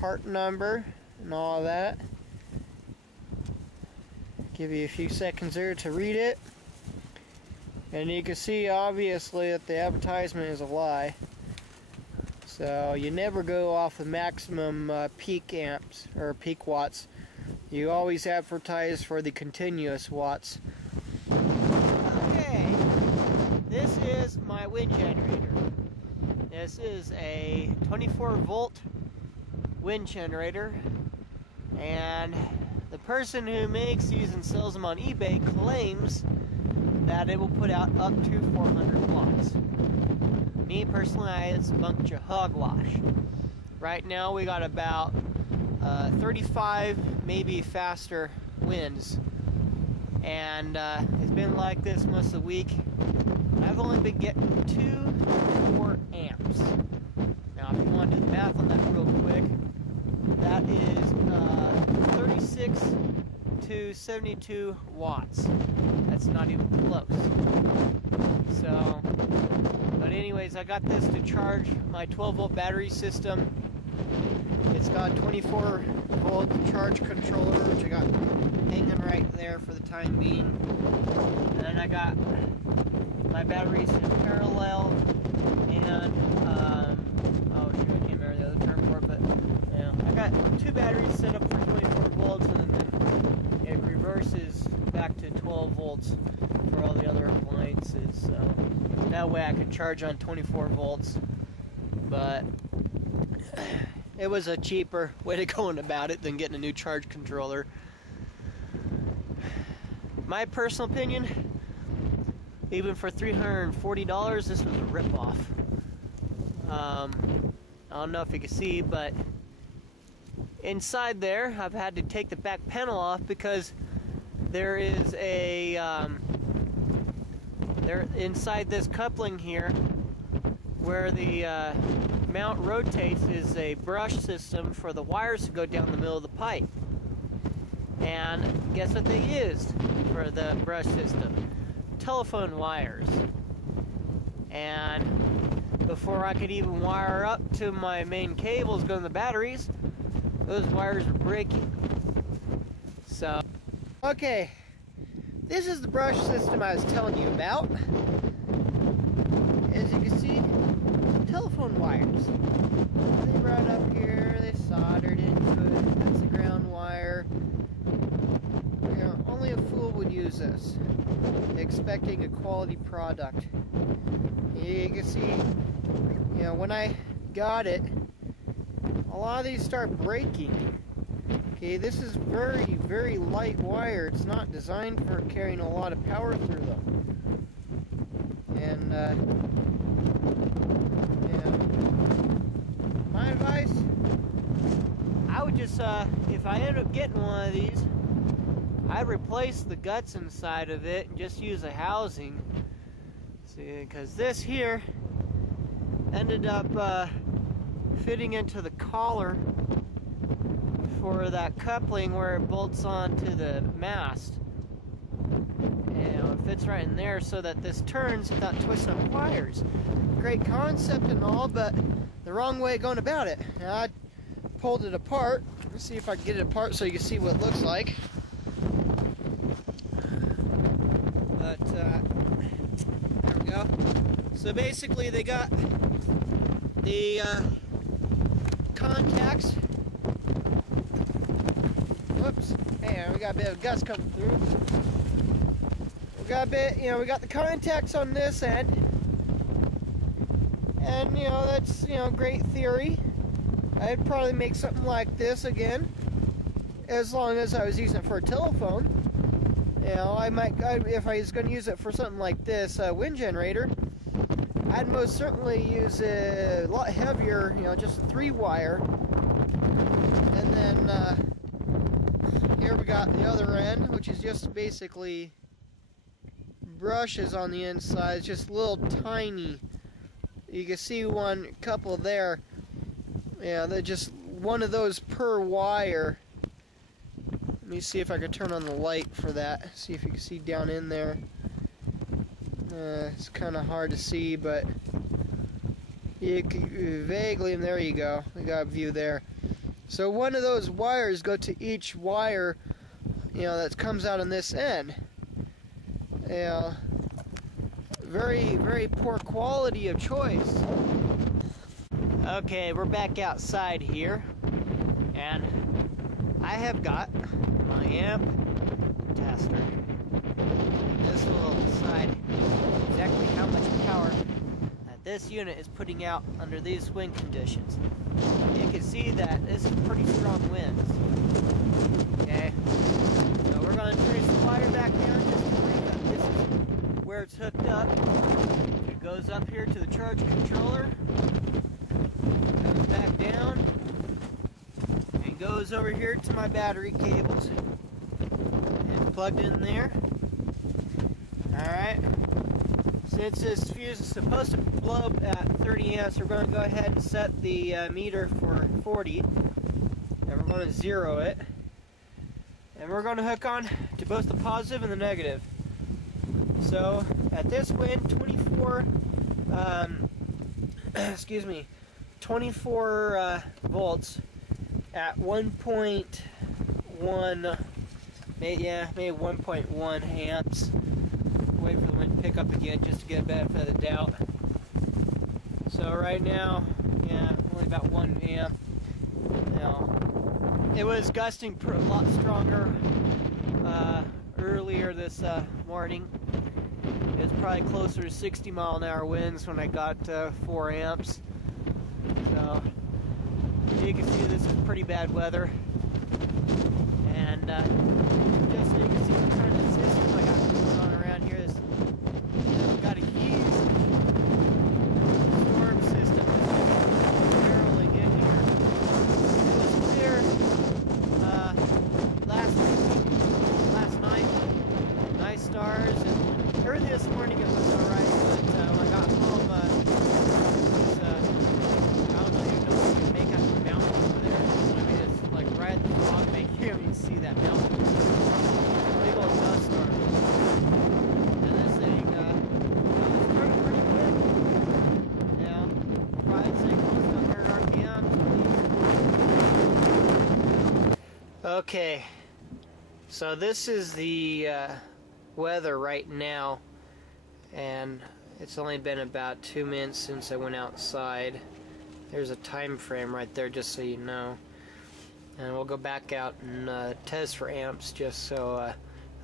part number and all that. Give you a few seconds there to read it. And you can see obviously that the advertisement is a lie. So you never go off the maximum peak amps or peak watts. You always advertise for the continuous watts. Okay, this is my wind generator. This is a 24 volt wind generator, and the person who makes these and sells them on eBay claims that it will put out up to 400 watts. Me personally, it's a bunch of hogwash. Right now we got about 35, maybe faster winds, and it's been like this most of the week. I've only been getting 2 to 4 amps. Now, if you want to do the math on that real quick, that is 36 to 72 watts. That's not even close. So, but anyways, I got this to charge my 12 volt battery system. It's got 24 volt charge controller, which I got hanging right there for the time being. And then I got my batteries in parallel, and oh shoot, I can't remember the other term for it, but yeah, I got 2 batteries set up for 24 volts, and then it reverses back to 12 volts for all the other appliances. So that way I can charge on 24 volts. But it was a cheaper way to go about it than getting a new charge controller. My personal opinion, even for $340, this was a ripoff. I don't know if you can see, but inside there, I've had to take the back panel off because there is a inside this coupling here, where the mount rotates, is a brush system for the wires to go down the middle of the pipe. And guess what they used for the brush system? Telephone wires. And before I could even wire up to my main cables going to the batteries, those wires were breaking. So, okay, this is the brush system I was telling you about. As you can see, telephone wires. They brought up here, they soldered into it. That's the ground wire. You know, only a fool would use this, expecting a quality product. You can see, you know, when I got it, a lot of these start breaking. Okay, this is very, very light wire. It's not designed for carrying a lot of power through them. And, yeah. My advice, I would just, if I end up getting one of these, I'd replace the guts inside of it and just use a housing. See, because this here ended up fitting into the collar for that coupling where it bolts onto the mast. And it fits right in there so that this turns without twisting up wires. Great concept and all, but the wrong way of going about it. Now, I pulled it apart. Let's see if I can get it apart so you can see what it looks like. But there we go. So basically they got the contacts. Whoops. Hey, we got a bit of gust coming through. We got a bit, you know, we got the contacts on this end. And, you know, that's, you know, great theory. I'd probably make something like this again, as long as I was using it for a telephone. You know, if I was going to use it for something like this wind generator, I'd most certainly use a lot heavier, you know, just a 3-wire. And then here we got the other end, which is just basically brushes on the inside. It's just little tiny. You can see one couple there. Yeah, they're just one of those per wire. Let me see if I can turn on the light for that. See if you can see down in there. It's kind of hard to see, but you can vaguely, and there you go. We got a view there. So one of those wires go to each wire, you know, that comes out on this end. You know, very, very poor quality of choice. Okay, we're back outside here, and I have got my amp tester. This will decide exactly how much power that this unit is putting out under these wind conditions. You can see that this is pretty strong winds. Okay, so we're going to trace the wire back down just to bring up. This is where it's hooked up. It goes up here to the charge controller, comes back down, and goes over here to my battery cables. It's plugged in there. Alright, since this fuse is supposed to blow up at 30 amps, we're going to go ahead and set the meter for 40, and we're going to zero it, and we're going to hook on to both the positive and the negative. So at this wind, 24 volts at 1.1, maybe 1.1 amps. Wait for the wind to pick up again just to get a benefit of the doubt. So right now, yeah, only about 1 amp. Now, it was gusting a lot stronger earlier this morning. It was probably closer to 60-mile-an-hour winds when I got 4 amps. So you can see this is pretty bad weather. And just so you can see what kind of system I got going on around here is, I've got a huge storm system barreling in here. It was clear last night, nice stars, and early this morning it was alright, but when I got home, it was, I don't even know if you can make out the mountain over there. I mean, it's like right at the fog bank. You can't even see that mountain. Big old dust storm. And this thing, it was pretty good. Yeah, probably say close to 100 RPM. Okay, so this is the weather right now, and it's only been about 2 minutes since I went outside. There's a time frame right there, just so you know. And we'll go back out and test for amps, just so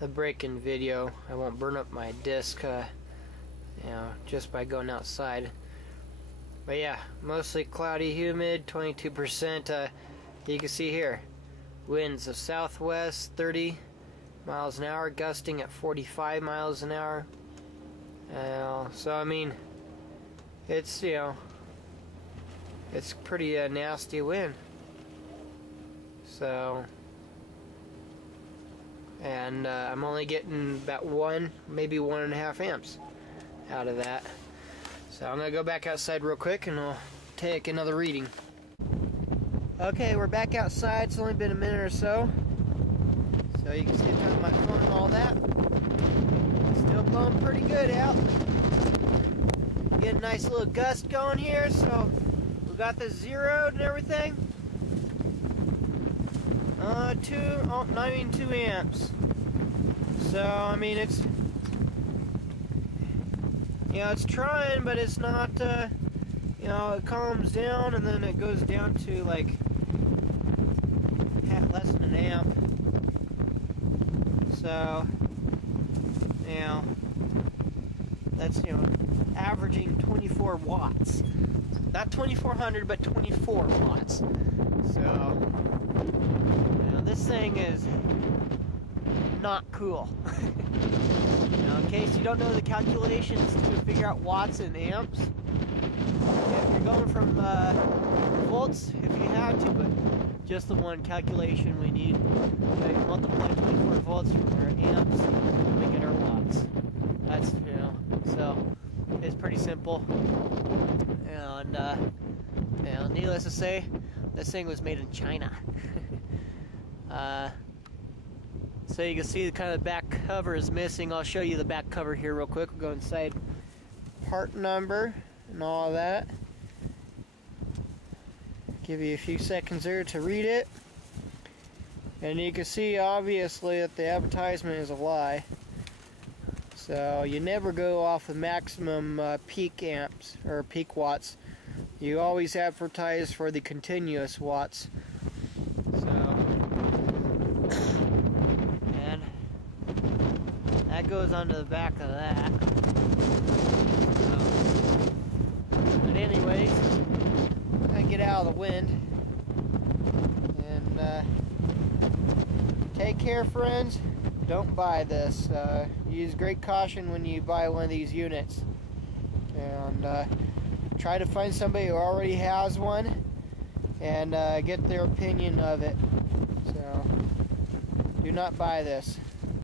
the break-in video, I won't burn up my disc, you know, just by going outside. But yeah, mostly cloudy, humid, 22%. You can see here, winds of southwest 30 miles an hour, gusting at 45 miles an hour. So I mean, it's, you know, it's pretty nasty wind. So, and I'm only getting about 1, maybe 1.5 amps out of that. So I'm gonna go back outside real quick and I'll take another reading. Okay, we're back outside. It's only been a minute or so. So you can see it on my phone and all that. Still blowing pretty good out. Get a nice little gust going here, so we got this zeroed and everything. 2 amps. So I mean, it's, you know, it's trying, but it's not, you know, it calms down and then it goes down to like less than an amp. So, you know, that's, you know, averaging 24 watts. Not 2400, but 24 watts. So, you know, this thing is not cool. You know, in case you don't know the calculations to figure out watts and amps, if you're going from volts, if you have to, but just the one calculation we need, okay, multiply 24 volts from our amps, and we get our watts. That's, you know, so it's pretty simple. And, you know, needless to say, this thing was made in China. So you can see the kind of back cover is missing. I'll show you the back cover here real quick. We'll go inside part number and all that. Give you a few seconds there to read it. And you can see obviously that the advertisement is a lie. So you never go off the maximum peak amps or peak watts. You always advertise for the continuous watts. So, and that goes onto the back of that. But anyways, I'm gonna get out of the wind. And take care, friends. Don't buy this. Use great caution when you buy one of these units. And try to find somebody who already has one and get their opinion of it. So, do not buy this.